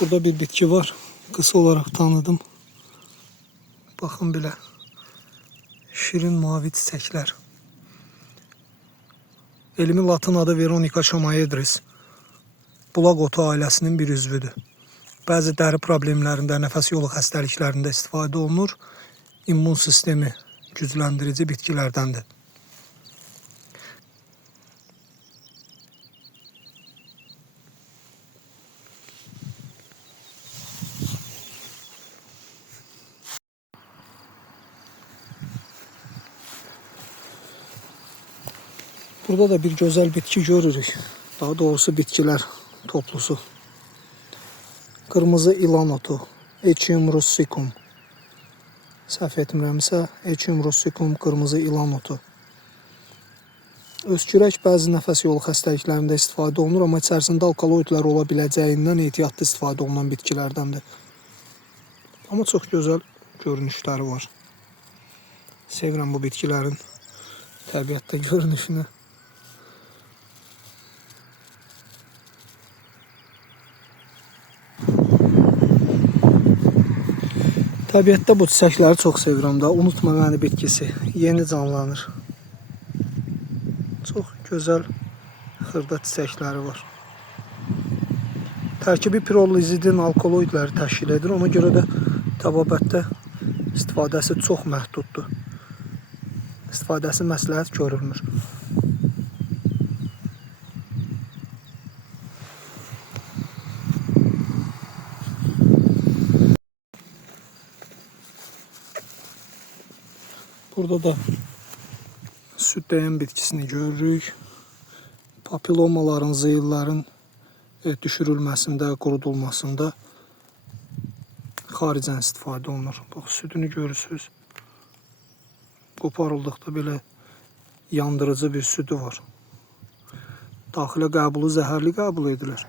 Burada bir bitki var. Kısa olarak tanıdım. Bakın bile. Şirin mavi çiçekler. Elmi latın adı Veronica chamaedris. Bulaq otu ailəsinin bir üzvüdür. Bəzi dəri problemlərində, nəfəs yolu xəstəliklərində istifadə olunur. İmmun sistemi gücləndirici bitkilərdəndir. Burada da bir gözəl bitki görürük. Daha doğrusu bitkilər toplusu. Qırmızı ilan otu, Echium russicum. Səhv etmirəmsə, Echium russicum qırmızı ilan otu. Özkürək bəzi nəfəs yolu xəstəliklərində istifadə olunur, amma içərisində alkaloidlər ola biləcəyindən ehtiyatlı istifadə olunan bitkilərdəndir. Amma çox gözəl görünüşləri var. Sevirəm bu bitkilərin təbiətdə görünüşünü. Təbiətdə bu çiçəkləri çox sevirəm da. Unutma məni bitkisi. Yeni canlanır. Çox gözəl xırda çiçəkləri var. Tərkibi pirolizidin alkaloidləri təşkil edir. Ona görə də təbabətdə istifadəsi çox məhduddur. İstifadəsi məsləhət görülmür. Burada da süddəyən bitkisini görürük. Papilomaların, zeyillərin düşürülməsində, qurudulmasında xaricən istifadə olunur. Bax, südünü görürsünüz. Qoparıldıqda belə yandırıcı bir südü var. Daxilə qəbulu zəhərli qəbul edilir.